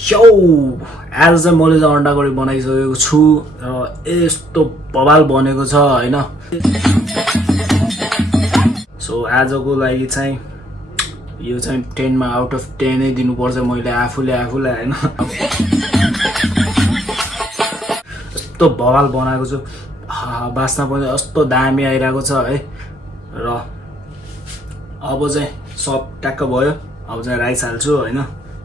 यो आज चाहिँ मैले चाहिँ अन्डा करी बनाइसकेको छु र यस्तो बवाल बनेको छ हैन। सो आजको लागि चाहिँ यो चाहिँ 10 मा आउट अफ 10 नै दिनुपर्छ मैले आफूलाई हैन। यस्तो बवाल बनाएको छु, बास्ना पनि यस्तो दामी आइरहेको छ है। र अब चाहिँ सब ट्याक्क भयो, अब चाहिँ राइस हाल्छु हैन,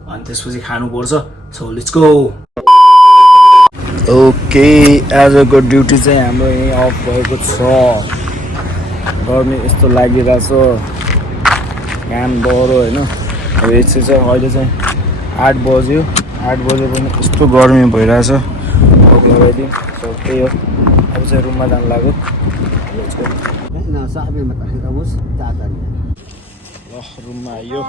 अनि त्यसपछि खानुपर्छ। So let's go. ओके, आजको ड्युटी चाहिँ हाम्रो यही अफ भएको छ। गर्मी यस्तो लागिरहेछ, काम बढो हैन। अब यसो चाहिँ अहिले चाहिँ 8 बज्यो, 8 बजे पनि यस्तो गर्मी भइरहेछ। अब लगाइदिउँ। सो त्यही हो, अब चाहिँ रुममा जानु लाग्यो। Let's go. ल रुममा आइयो।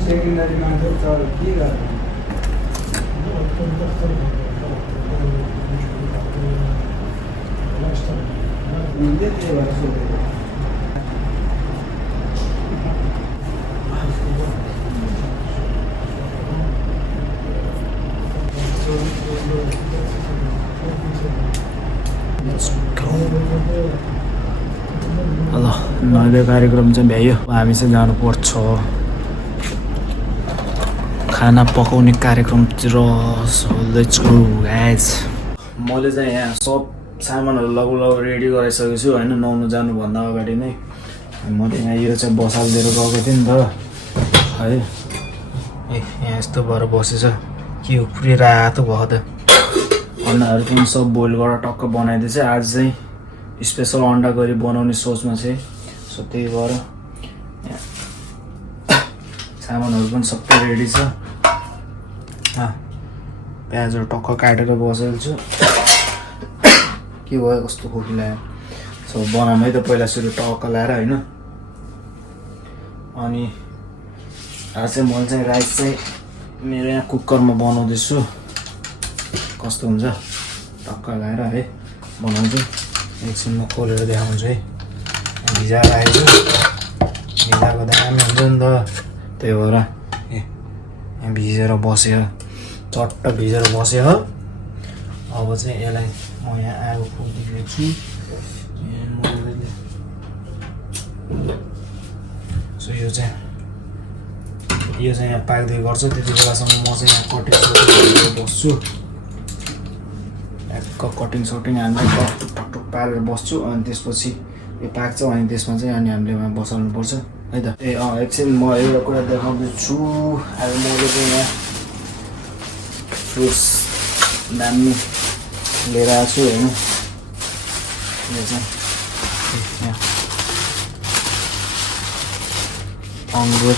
सेकेन्डरी मान्छे चल के गर्नु त्यही भएर सोधेको। ल नयाँ कार्यक्रम चाहिँ भ्यायो, हामी चाहिँ जानुपर्छ खाना पकाउने कार्यक्रमतिर। So let's go guys. मैले चाहिँ यहाँ सब सामानहरू लगभग रेडी गराइसकेको छु होइन, नुहाउनु जानुभन्दा अगाडि नै। मैले यहाँ यो चाहिँ बसालिदिएर गएको थिएँ नि त है। यहाँ यस्तो भएर बसेछ, के हो पुरै रातो भयो त। अन्डाहरू पनि सब बोइल गरेर टक्क बनाइदिएछ। आज चाहिँ स्पेसल अन्डा करी बनाउने सोचमा चाहिँ। सो त्यही भएर सामानहरू पनि सबै रेडी छ। प्याजहरू टक्क काटेर बसेको छु। के भयो कस्तो खोकी लाग्यो। सो बनाउनु है त पहिला सुरु टक्क लाएर होइन। अनि आज चाहिँ मैले चाहिँ राइस चाहिँ मेरो यहाँ कुकरमा बनाउँदैछु। कस्तो हुन्छ टक्क लाएर है बनाउँछु। एकछिन म खोलेर देखाउँछु है। भिजाएर आएछु, भिजाएको दामी हुन्छ नि त। त्यही भएर यहाँ भिजेर बस्यो, चट्ट भिजेर बस्यो हो। अब चाहिँ यसलाई म यहाँ आगो फुकिदिएको छु। सो यो चाहिँ यहाँ पाक्दै गर्छ। त्यति बेलासम्म म चाहिँ यहाँ कटिङ बस्छु। कटिङ सटिङ हाल्दै टकटक पारेर बस्छु। अनि त्यसपछि यो पाक्छ, अनि त्यसमा चाहिँ अनि हामीले वहाँ बसाल्नुपर्छ है त। एकछिन म एउटा कुरा देखाउँदैछु। अब मैले चाहिँ यहाँ फ्रुट्स दामी लिएर आएको छु होइन। यो चाहिँ यहाँ अङ्गुर,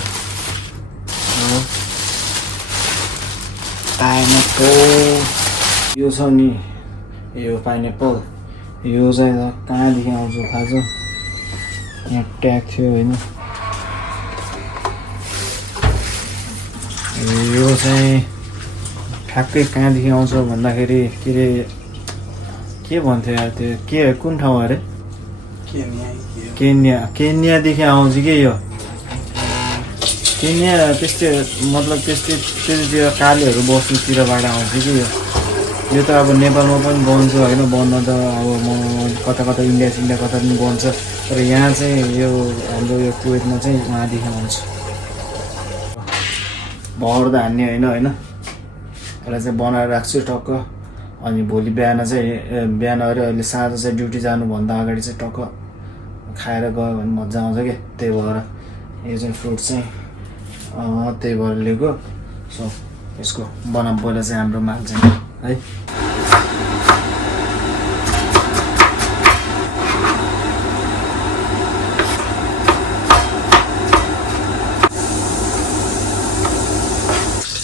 पाइनएप्पल यो छ नि। यो पाइनएप्पल यो चाहिँ कहाँदेखि आउँछ थाहा छ? यहाँ ट्याग थियो होइन। यो चाहिँ ठ्याक्कै कहाँदेखि आउँछ भन्दाखेरि के अरे के भन्थ्यो यार त्यो, के कुन ठाउँ अरे? केन्यादेखि आउँछ कि यो। केन्या त्यस्तै मतलब त्यस्तैतिर कालेहरू बस्नुतिरबाट आउँछ कि यो। यो त अब नेपालमा पनि बन्छ होइन, बन्न त अब म कता कता इन्डिया कता पनि बन्छ। तर यहाँ चाहिँ यो हाम्रो यो कुवेतमा चाहिँ उहाँदेखि आउँछ। भर्दा हान्ने होइन। यसलाई चाहिँ बनाएर राख्छु टक्क। अनि भोलि बिहान चाहिँ बिहान अरे अहिले साँझ चाहिँ ड्युटी जानुभन्दा अगाडि चाहिँ टक्क खाएर गयो भने मजा आउँछ क्या। त्यही भएर यो चाहिँ फ्रुट चाहिँ त्यही भएर लिएको। सो यसको बनाम पहिला चाहिँ हाम्रो माल चाहिँ है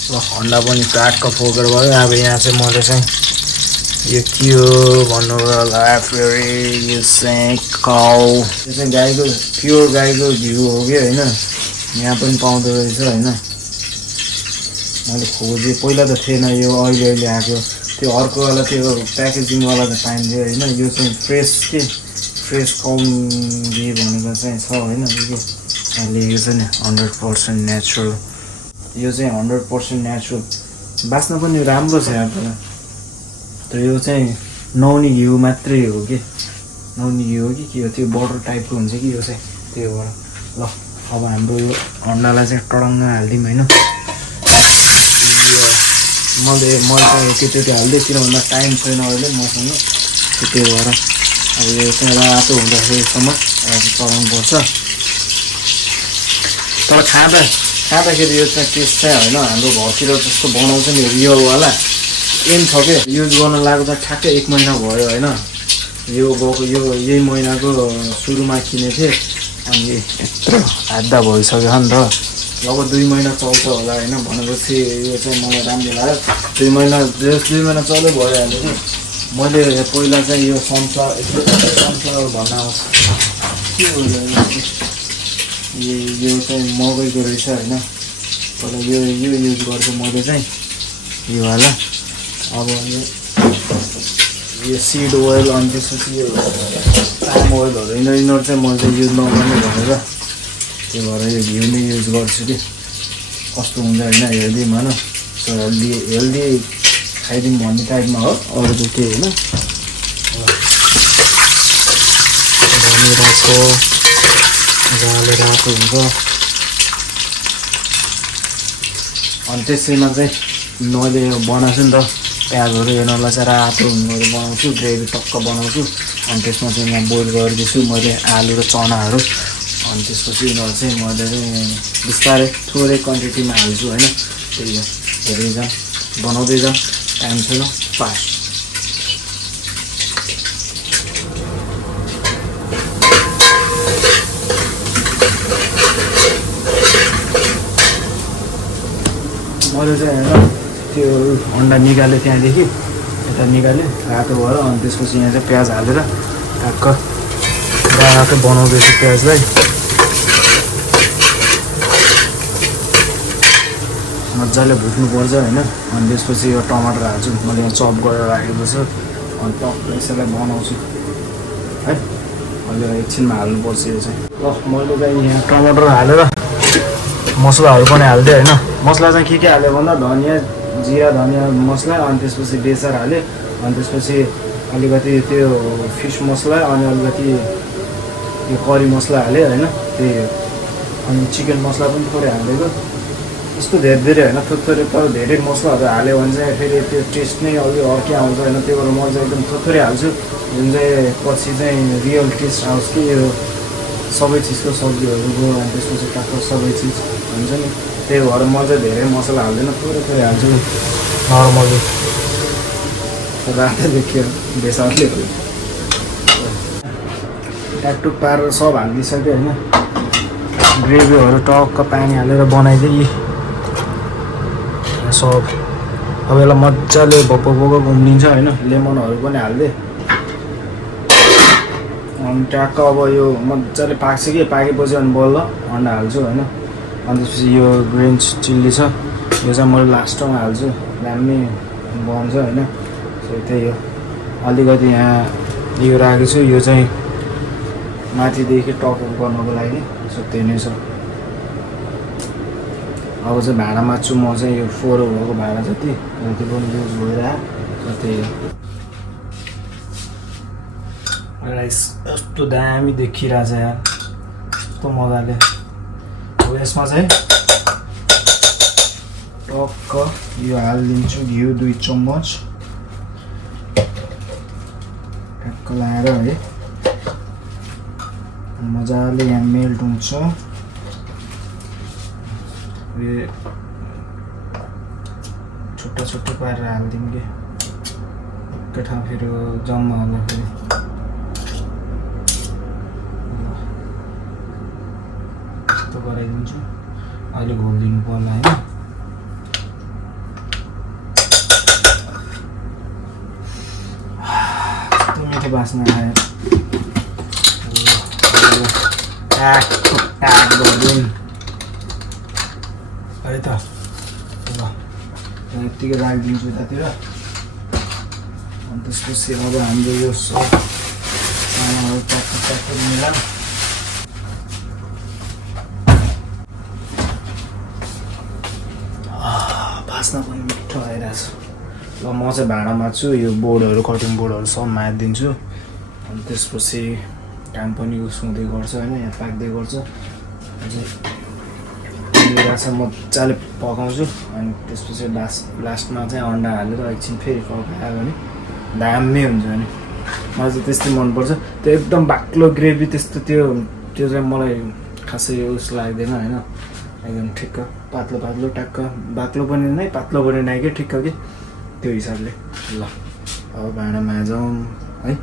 ल अन्डा पनि ट्याक्क फोकेर भयो अब यहाँ चाहिँ मैले चाहिँ यो के हो भन्नु होला फेरि यो चाहिँ काउ यो चाहिँ गाईको प्योर गाईको घिउ हो कि होइन यहाँ पनि पाउँदो रहेछ होइन मैले खोजेँ पहिला त थिएन यो अहिले आएको त्यो अर्कोवाला त्यो प्याकेजिङवाला त पाइन्थ्यो होइन यो चाहिँ फ्रेस के फ्रेस काउ घी भनेको चाहिँ छ होइन यो लेखेको छ नि 100% नेचुरल यो चाहिँ 100% नेचुरल बास्न पनि राम्रो छ यार तर यो चाहिँ नुहाउने घिउ मात्रै हो कि नुहाउने घिउ हो कि के हो त्यो बटर टाइपको हुन्छ कि यो चाहिँ त्यो भएर ल अब हाम्रो यो अन्डालाई चाहिँ टडङ्ग हालिदिउँ होइन मैले चाहिँ एकैचोटि हालिदिएँ किन भन्दा टाइम छैन अहिले मसँग त्यही भएर अब यो चाहिँ रातो हुँदाखेरिसम्म चलाउनुपर्छ तर खाँदाखेरि यो चाहिँ टेस्ट चाहिँ होइन हाम्रो घरतिर जस्तो बनाउँछ नि रियलवाला एम छ क्या युज गर्न लाग्दा ठ्याक्कै 1 महिना भयो होइन यो गएको यो यही महिनाको सुरुमा किनेको थिएँ अनि आधा भइसक्यो नि त लगभग 2 महिना चल्छ होला होइन भनेपछि यो चाहिँ मलाई राम्रो लाग्यो 2 महिना चल्यो भइहाल्यो कि मैले पहिला चाहिँ यो सनफ्लावर भन्न आउँछ के हो यो चाहिँ मकैको रहेछ होइन पहिला यो युज गर्छु मैले चाहिँ यो वाला अब यो सिड ओइल अनि त्यसपछि यो पाम ओइलहरू यिनीहरू चाहिँ मैले चाहिँ युज नगर्ने भनेर त्यही भएर यो घिउ नै युज गर्छु कि कस्तो हुन्छ होइन हेल्दी भन सो हेल्दी खाइदिउँ भन्ने टाइपमा हो अरू त केही होइन रातो हुन्छ अनि त्यसैमा चाहिँ मैले बनाउँछु नि त प्याजहरू यिनीहरूलाई चाहिँ रातो हुनुहरू बनाउँछु ग्रेभी टक्क बनाउँछु अनि त्यसमा चाहिँ यहाँ बोइल गरिदिन्छु मैले आलु र चनाहरू अनि त्यसपछि यिनीहरू चाहिँ मैले चाहिँ बिस्तारै थोरै क्वान्टिटीमा हाल्छु होइन त्यही हो हेर्दै जाऊँ बनाउँदै जाऊँ टाइम छैन फास्ट मैले चाहिँ होइन त्यो अन्डा निकालेँ त्यहाँदेखि यता निकालेँ रातो भएर अनि त्यसपछि यहाँ चाहिँ प्याज हालेर टक्क रातो बनाउँदैछु प्याजलाई मजाले भुट्नुपर्छ होइन अनि त्यसपछि यो टमाटर हाल्छु मैले यहाँ चप गरेर राखेको छु अनि टक्क यसैलाई बनाउँछु है अहिले एकछिनमा हाल्नुपर्छ यो चाहिँ ल मैले चाहिँ यहाँ टमाटर हालेर मसलाहरू पनि हालिदिएँ होइन मसला चाहिँ के हाल्यो भन्दा धनियाँ जिरा धनियाँ मसला अनि त्यसपछि बेसार हालेँ अनि त्यसपछि अलिकति त्यो फिस मसला अनि अलिकति यो करी मसला हालेँ होइन त्यही हो अनि चिकन मसला पनि थोरै हालिदिएको त्यस्तो धेरै होइन थोरै तर धेरै मसलाहरू हाल्यो भने चाहिँ फेरि त्यो टेस्ट नै अलि अर्कै आउँछ होइन त्यही भएर म चाहिँ एकदम थोरै हाल्छु जुन चाहिँ पछि चाहिँ रियल टेस्ट आओस् कि यो सबै चिजको सब्जीहरूको अनि त्यसपछि टक्क सबै चिज हुन्छ नि त्यही भएर म चाहिँ धेरै मसला हाल्दैन थोरै हाल्छु नर्मली रातो देखियो बेसारले ट्याकटुक पारेर सब हालिदिइसक्यो होइन ग्रेभीहरू टक्क पानी हालेर बनाइदिएँ सब अब यसलाई मजाले भोको उम्लिन्छ होइन लेमनहरू पनि हालिदिएँ अनि ट्याक्क अब यो मजाले पाक्छ कि पाकेपछि अनि बल्ल अन्डा हाल्छु होइन अनि त्यसपछि यो ग्रिन चिल्ली छ यो चाहिँ मैले लास्टमा हाल्छु दामी बन्छ होइन त्यही हो अलिकति यहाँ यो राखेको छु यो चाहिँ माथिदेखि टप अप गर्नको लागि सो त्यही नै छ अब चाहिँ भाँडा माच्छु म चाहिँ यो फोहोर भएको भाँडा जति पनि युज भइरहेको त्यही हो राइस यस्तो दामी देखिरहेछ यार यस्तो मजाले अब यसमा चाहिँ टक्क यो हालिदिन्छु घिउ 2 चम्मच टक्क लाएर है मजाले यहाँ मेल्ट हुन्छ छुट्टै पारेर हालिदिउँ कि एकै ठाउँ फेरि जम्मा होला फेरि। यस्तो गराइदिन्छु। अहिले घोलिदिनु पर्ला होइन। यस्तो मिठो बास्ना आयो। ट्याक गरिदिउँ है त। ल यत्तिकै राखिदिन्छु यतातिर। अनि त्यसपछि अब हाम्रो यो सब सामानहरू ट्याक मिलाउँ। बास्ना पनि मिठो आइरहेछ। ल म चाहिँ भाँडामा छु, यो बोर्डहरू कटिङ बोर्डहरू सब माझिदिन्छु। अनि त्यसपछि काम पनि उसुँदै गर्छ होइन, यहाँ पाक्दै गर्छ। अझै मजाले पकाउँछु। अनि त्यसपछि लास्टमा चाहिँ अन्डा हालेर एकछिन फेरि पकायो भने दामी हुन्छ नि। मलाई चाहिँ त्यस्तै मनपर्छ। त्यो एकदम बाक्लो ग्रेभी त्यस्तो त्यो चाहिँ मलाई खासै उस लाग्दैन होइन। एकदम ठिक्क पातलो पातलो टक्क, बाक्लो पनि नै पातलो पनि नै कि ठिक्क कि त्यो हिसाबले। ल अब भाँडा माझौँ है।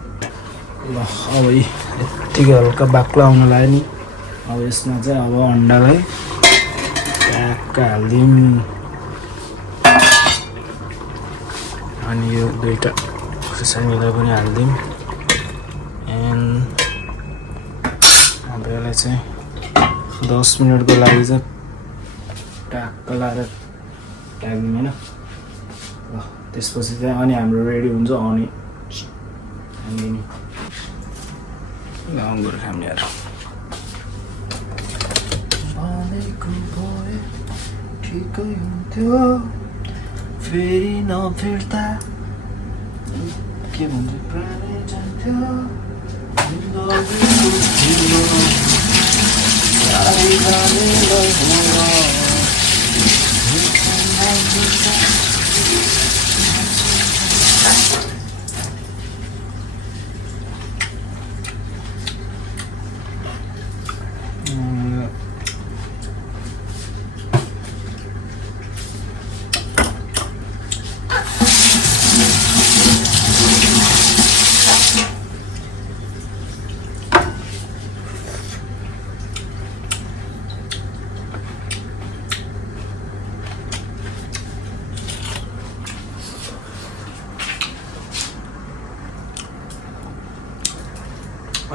ल अब यत्तिकै हल्का बाक्लो आउन लाग्यो नि। अब यसमा चाहिँ अब अन्डालाई ट्याक्क हालिदिउँ। अनि यो दुईवटा खुर्सानीलाई पनि हालिदिउँ। एन्ड अब यसलाई चाहिँ 10 मिनटको लागि चाहिँ ट्याक्क लाएर ट्याक्दिउँ होइन। ल त्यसपछि चाहिँ अनि हाम्रो रेडी हुन्छ अनि हामी गाउँ गएर खानेहरू। भनेको भए ठिकै हुन्थ्यो फेरि नफिर्ता के भन्छ प्राणै जान्थ्यो।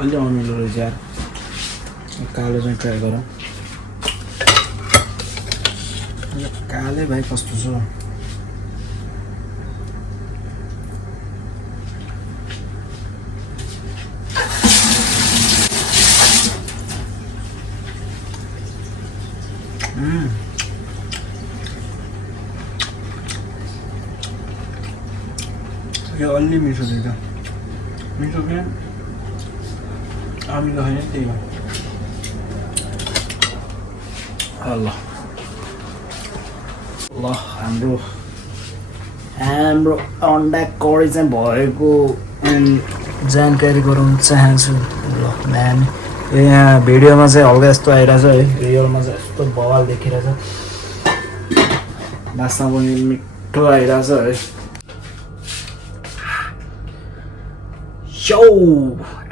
अलि अमिलो रहेछ यार। कालो चाहिँ ट्राई गरौँ। कालै भाइ कस्तो छ। यो अलि मिठो रहेछ। मिठो क्या अमिलो होइन त्यही हो। ल हाम्रो अन्डा करी चाहिँ भएको जानकारी गराउन चाहन्छु। ल म्याम यहाँ भिडियोमा चाहिँ हल्का यस्तो आइरहेछ है, रियलमा चाहिँ यस्तो बवाल देखिरहेछ। बास्ना पनि मिठो आइरहेछ है।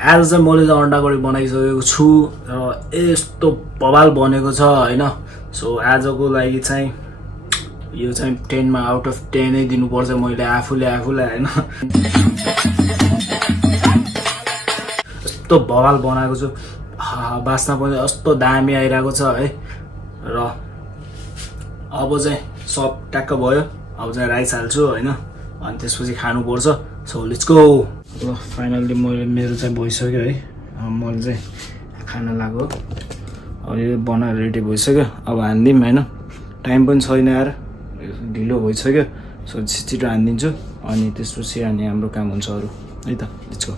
आज चाहिँ मैले चाहिँ अन्डा करी बनाइसकेको छु र यस्तो बवाल बनेको छ होइन। सो आजको लागि चाहिँ यो चाहिँ 10 मा आउट अफ 10 नै दिनुपर्छ मैले आफूलाई होइन। यस्तो बवाल बनाएको छु। बास्ना पनि यस्तो दामी आइरहेको छ है। र अब चाहिँ सब ट्याक्क भयो। अब चाहिँ राइस हाल्छु होइन। अनि त्यसपछि खानुपर्छ। So let's go. ल फाइनल्ली मेरो चाहिँ भइसक्यो है। मैले चाहिँ खाना लाग्यो। अब यो बनाएर रेडी भइसक्यो। अब हानिदिउँ होइन। टाइम पनि छैन यार, ढिलो भइसक्यो। सो छिटो हानिदिन्छु अनि त्यसपछि अनि हाम्रो काम हुन्छ अरू है त। Let's go.